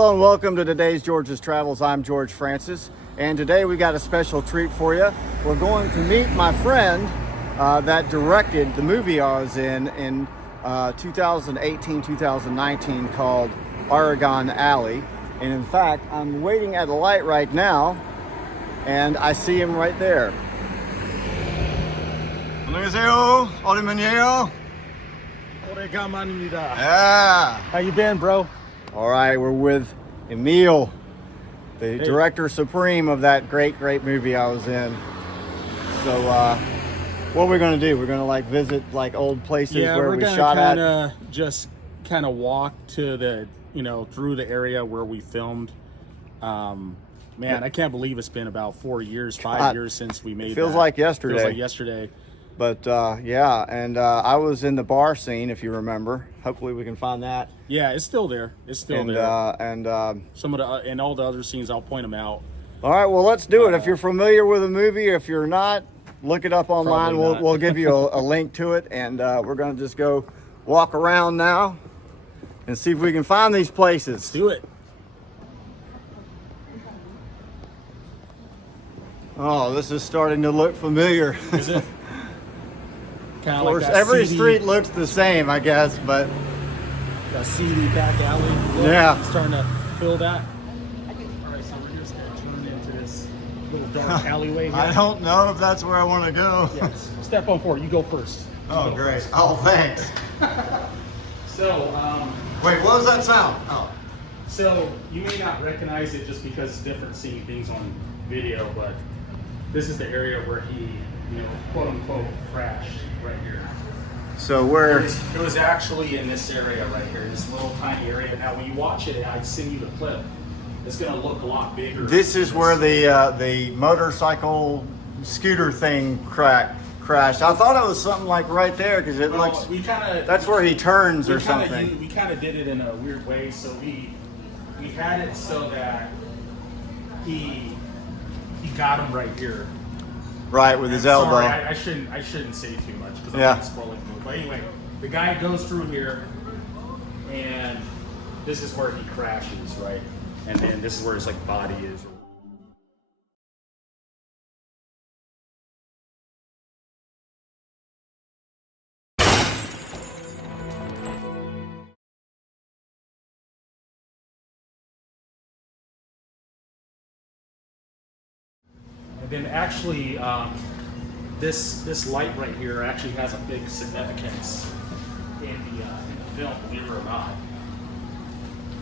Hello and welcome to today's George's Travels. I'm George Francis, and today we got a special treat for you. We're going to meet my friend that directed the movie I was in 2018-2019 called Aragon Alley. And in fact, I'm waiting at a light right now, and I see him right there. 안녕하세요, 오랜만이에요. 오래간만입니다. Yeah. How you been, bro? All right, we're with Emil, the director supreme of that great movie I was in. So, what we're going to do? We're going to like visit like old places where we shot at. Yeah, we're going to just kind of walk to the, through the area where we filmed. Man, I can't believe it's been about 4 years, 5 years since we made it. Feels like yesterday. Feels like yesterday. But yeah, and I was in the bar scene, if you remember. Hopefully we can find that. Yeah, it's still there. It's still there. Some of the and all the other scenes, I'll point them out. All right, well, let's do it. If you're familiar with the movie, if you're not, look it up online. We'll give you a link to it, and we're going to just go walk around now and see if we can find these places. Let's do it. Oh, this is starting to look familiar. Is it? Kind Of course, every street looks the same, I guess, but that seedy back alley. Yeah. I'm starting to feel that. All right, so we're just going to turn into this little dark alleyway here. I don't know if that's where I want to go. Yes. Step on forward. You go first. Oh, great. Oh, thanks. So, Wait, what was that sound? Oh. So you may not recognize it just because it's different seeing things on video, but this is the area where he, quote unquote, crashed right here. So where? It was actually in this area right here, this little tiny area. Now, when you watch it, I'd send you the clip. It's going to look a lot bigger. This is where the motorcycle scooter thing crashed. I thought it was something like right there because it looks. That's where he turns or something. We kind of did it in a weird way. So we had it so that he got him right here. Right, with his elbow. Sorry, I shouldn't say too much because I'm not spoiling the movie. But anyway, the guy goes through here, and this is where he crashes, right? And then this is where his body is. Then actually, this light right here actually has a big significance in the film, believe it or not.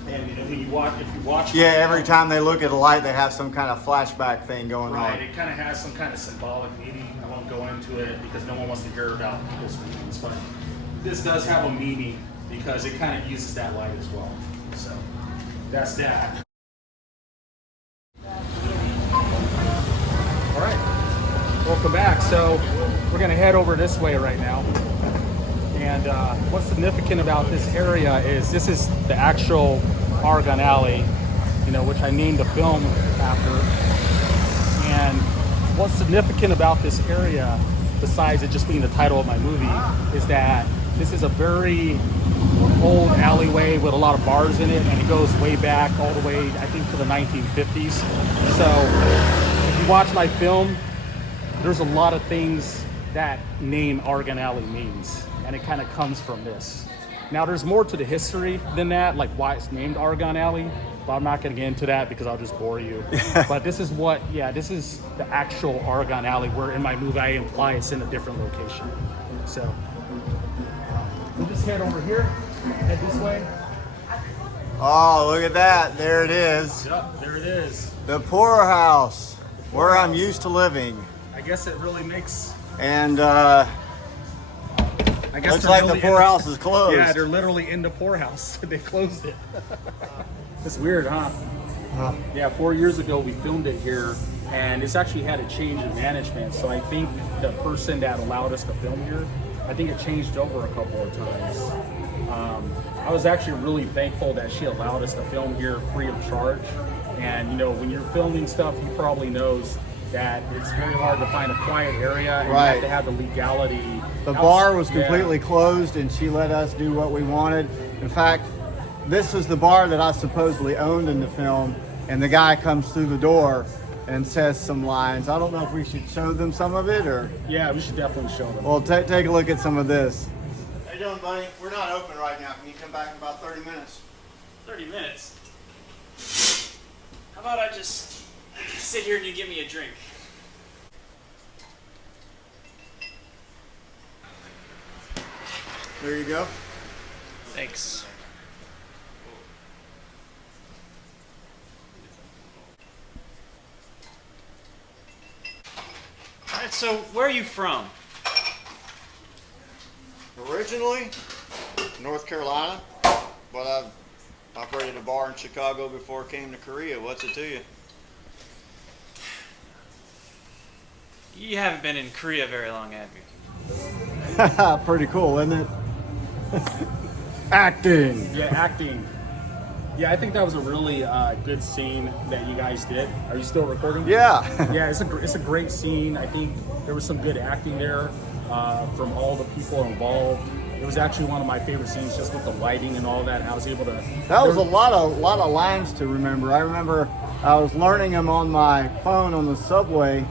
And when you watch, if you watch, every time they look at a light, they have some kind of flashback thing going on. Right, it kind of has some kind of symbolic meaning. I won't go into it because no one wants to hear about people's meanings, but this does have a meaning because it kind of uses that light as well. So that's that. All right, welcome back. So we're gonna head over this way right now. And what's significant about this area is this is the actual Aragon Alley, which I named the film after. And what's significant about this area, besides it just being the title of my movie, is that this is a very old alleyway with a lot of bars in it, and it goes way back all the way, I think, to the 1950s. So if you watch my film, there's a lot of things that name Aragon Alley means, and it kind of comes from this. Now, there's more to the history than that, like why it's named Aragon Alley, but I'm not going to get into that because I'll just bore you. But this is this is the actual Aragon Alley, where in my movie I imply it's in a different location. So we'll just head over here, head this way. Oh, look at that. There it is. Yep, there it is. The poorhouse, where I'm used to living. I guess it really makes... And I guess looks like the poorhouse is closed. Yeah, they're literally in the poorhouse. They closed it. It's weird, huh? Yeah, 4 years ago we filmed it here, and it's actually had a change in management. So I think the person that allowed us to film here, I think it changed over a couple of times. I was actually really thankful that she allowed us to film here free of charge. And when you're filming stuff, you probably knows that it's very hard to find a quiet area, and you have to have the legality. The bar was completely closed, and she let us do what we wanted. In fact, this is the bar that I supposedly owned in the film, and the guy comes through the door and says some lines. I don't know if we should show them some of it or. Yeah, we should definitely show them. Well, take a look at some of this. How you doing, buddy? We're not open right now. Can you come back in about 30 minutes? 30 minutes? How about I just sit here and you give me a drink? There you go. Thanks. Alright, so where are you from? Originally, North Carolina, but I've operated a bar in Chicago before I came to Korea. What's it to you? You haven't been in Korea very long, have you? Pretty cool, isn't it? Acting. Yeah, acting. Yeah, I think that was a really good scene that you guys did. Are you still recording? Yeah. Yeah, it's a great scene. I think there was some good acting there from all the people involved. It was actually one of my favorite scenes, just with the lighting and all that. And I was able to. That was a lot of lines to remember. I remember I was learning them on my phone on the subway,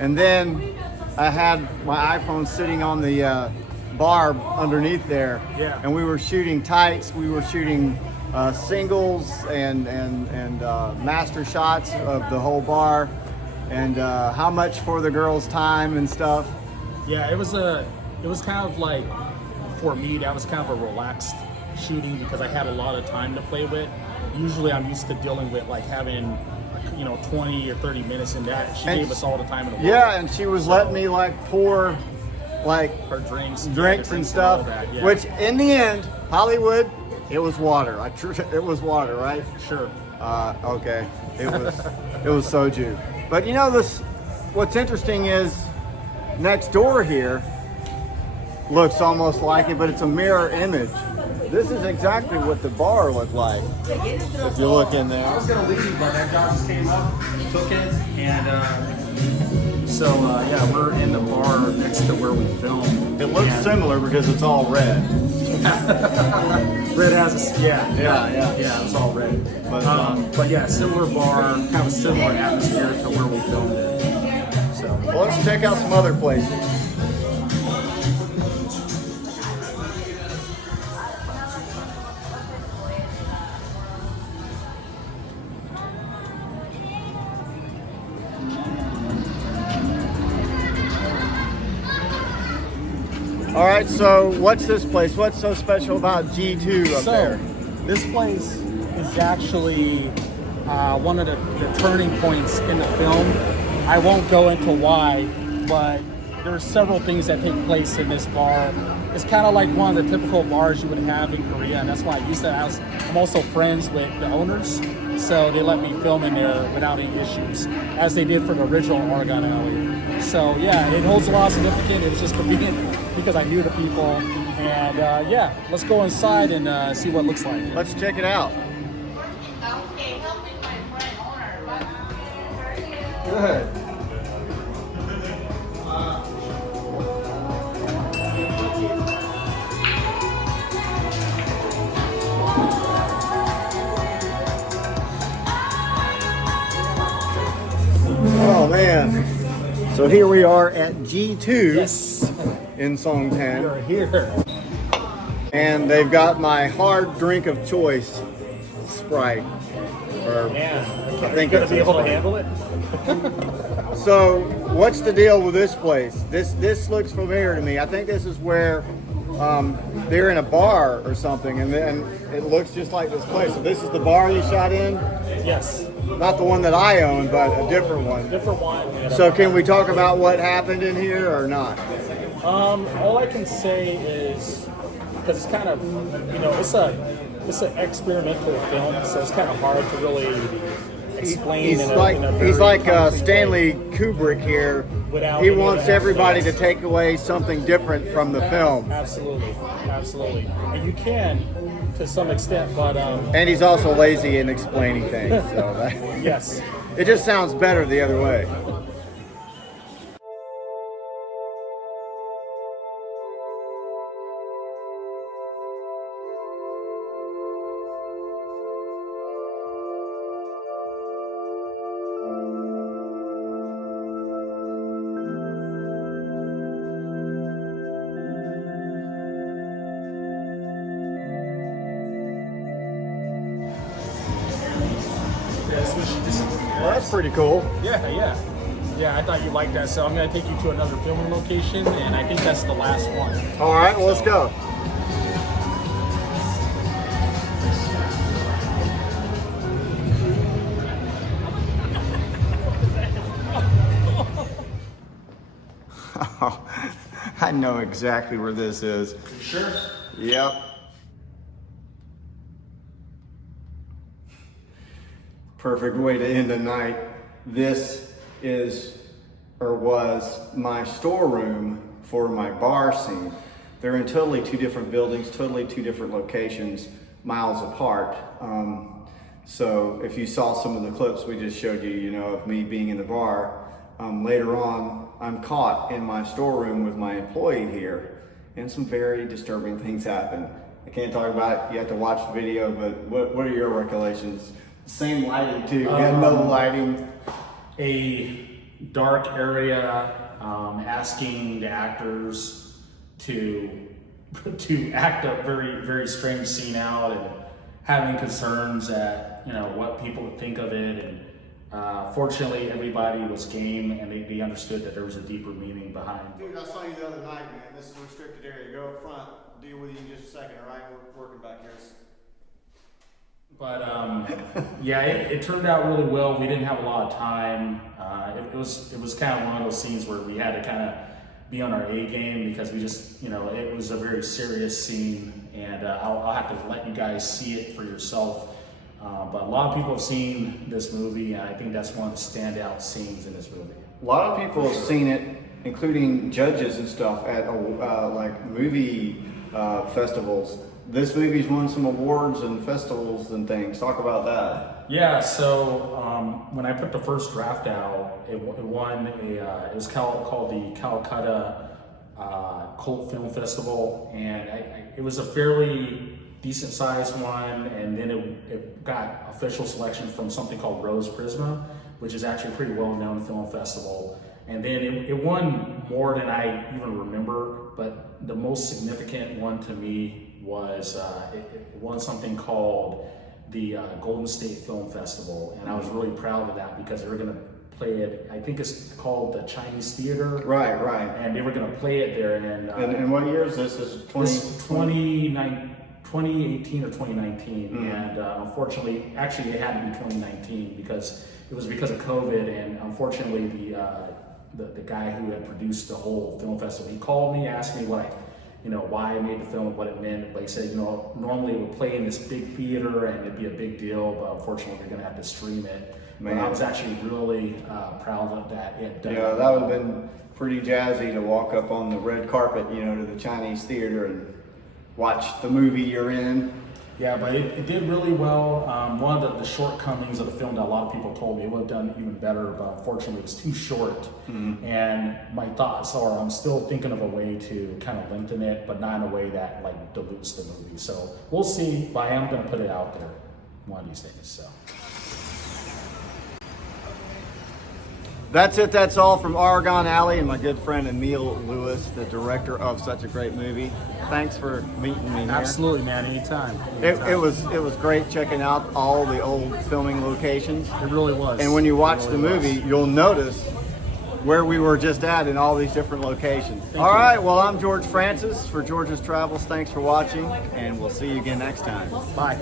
and then I had my iPhone sitting on the bar underneath there. Yeah. And we were shooting tights. We were shooting singles and master shots of the whole bar, and how much for the girls' time and stuff. Yeah, it was kind of like, for me, that was kind of a relaxed shooting because I had a lot of time to play with. Usually I'm used to dealing with like having 20 or 30 minutes in that. She gave us all the time in the world. Yeah, and she was letting me like pour like Her drinks and stuff, all that, yeah. which in the end, Hollywood, it was water. It was water, right? Sure. Okay. It was soju. But what's interesting is next door here looks almost like it, but it's a mirror image. This is exactly what the bar looked like. If you look in I there. was gonna leave, but that guy just came up, took it, and so yeah, we're in the bar next to where we filmed. It looks similar because it's all red. Red has a Yeah. it's all red. But, But yeah, similar bar, kind of a similar atmosphere to where we filmed it. So Well, let's check out some other places. All right, so what's this place? What's so special about G2 up there? this place is actually one of the turning points in the film. I won't go into why, but there's several things that take place in this bar. It's kind of like one of the typical bars you would have in Korea, and that's why I'm also friends with the owners, so they let me film in there without any issues, as they did for the original Aragon Alley. So yeah, it holds a lot of significance. It was just convenient because I knew the people, and yeah, let's go inside and see what it looks like. Let's check it out. Good. Oh man. So here we are at G2 Yes, in Songtan. we're here. And they've got my hard drink of choice, Sprite. Or Man, I think gonna it's be able to Sprite. handle it. So, what's the deal with this place? This looks familiar to me. I think this is where they're in a bar or something, and then it looks just like this place. So this is the bar you shot in? Yes, Not the one that I own, but a different one. different one. So, can we talk about what happened in here or not? All I can say is, because it's kind of, it's an experimental film, so it's kind of hard to really explain. He's in a like very concrete Stanley way. Kubrick here. Without He any wants of the everybody to extras. take away something different from the film. Absolutely, absolutely, and you can to some extent, but And he's also lazy in explaining things. So yes. it just sounds better the other way. That's pretty cool. Yeah, I thought you'd like that. So I'm going to take you to another filming location, and I think that's the last one. All right, well, let's go. I know exactly where this is. You sure? Yep. Perfect way to end the night. This is, or was, my storeroom for my bar scene. They're in totally two different buildings, totally two different locations, miles apart. So if you saw some of the clips we just showed you, you know, of me being in the bar, later on, I'm caught in my storeroom with my employee here, and some very disturbing things happen. I can't talk about it, you have to watch the video, but what are your recollections? Same lighting too, you had no lighting. A dark area, asking the actors to act a very, very strange scene out, and having concerns at, you know, what people would think of it. And fortunately, everybody was game, and they understood that there was a deeper meaning behind. Dude, I saw you the other night, man. This is a restricted area. Go up front. Deal with you in just a second, all right? We're working back here. But yeah, it turned out really well. We didn't have a lot of time. It was kind of one of those scenes where we had to kind of be on our A game, because we just, you know, it was a very serious scene, and I'll have to let you guys see it for yourself. But a lot of people have seen this movie, and I think that's one of the standout scenes in this movie. A lot of people have seen it, including judges and stuff at like movie festivals. This movie's won some awards and festivals and things. Talk about that. Yeah, so when I put the first draft out, it won it was called the Calcutta Cult Film Festival, and it was a fairly decent sized one, and then it got official selection from something called Rose Prisma, which is actually a pretty well-known film festival. And then it won more than I even remember, but the most significant one to me was it won something called the Golden State Film Festival, and I was really proud of that, because they were going to play it, I think it's called the Chinese Theater. Right. And they were going to play it there. And what year is this? This is 2018 or 2019. Mm. And unfortunately, actually it had to be 2019, because it was because of COVID, and unfortunately the guy who had produced the whole film festival, he called me, asked me why I made the film and what it meant. But he said, you know, normally it would play in this big theater and it'd be a big deal, but unfortunately they're gonna have to stream it. Man. But I was actually really proud of that. Yeah, that would have been pretty jazzy to walk up on the red carpet, you know, to the Chinese theater and watch the movie you're in. Yeah, but it did really well. One of the shortcomings of the film that a lot of people told me it would have done even better, but unfortunately it was too short. Mm-hmm. And my thoughts are, I'm still thinking of a way to kind of lengthen it, but not in a way that like dilutes the movie. So we'll see, but I am going to put it out there one of these days. So. That's it. That's all from Aragon Alley and my good friend Emil Lewis, the director of such a great movie. Thanks for meeting me here. Absolutely, man. Anytime. It was great checking out all the old filming locations. It really was. And when you watch the movie, you'll notice where we were just at in all these different locations. All right. Well, I'm George Francis for George's Travels. Thanks for watching, and we'll see you again next time. Bye.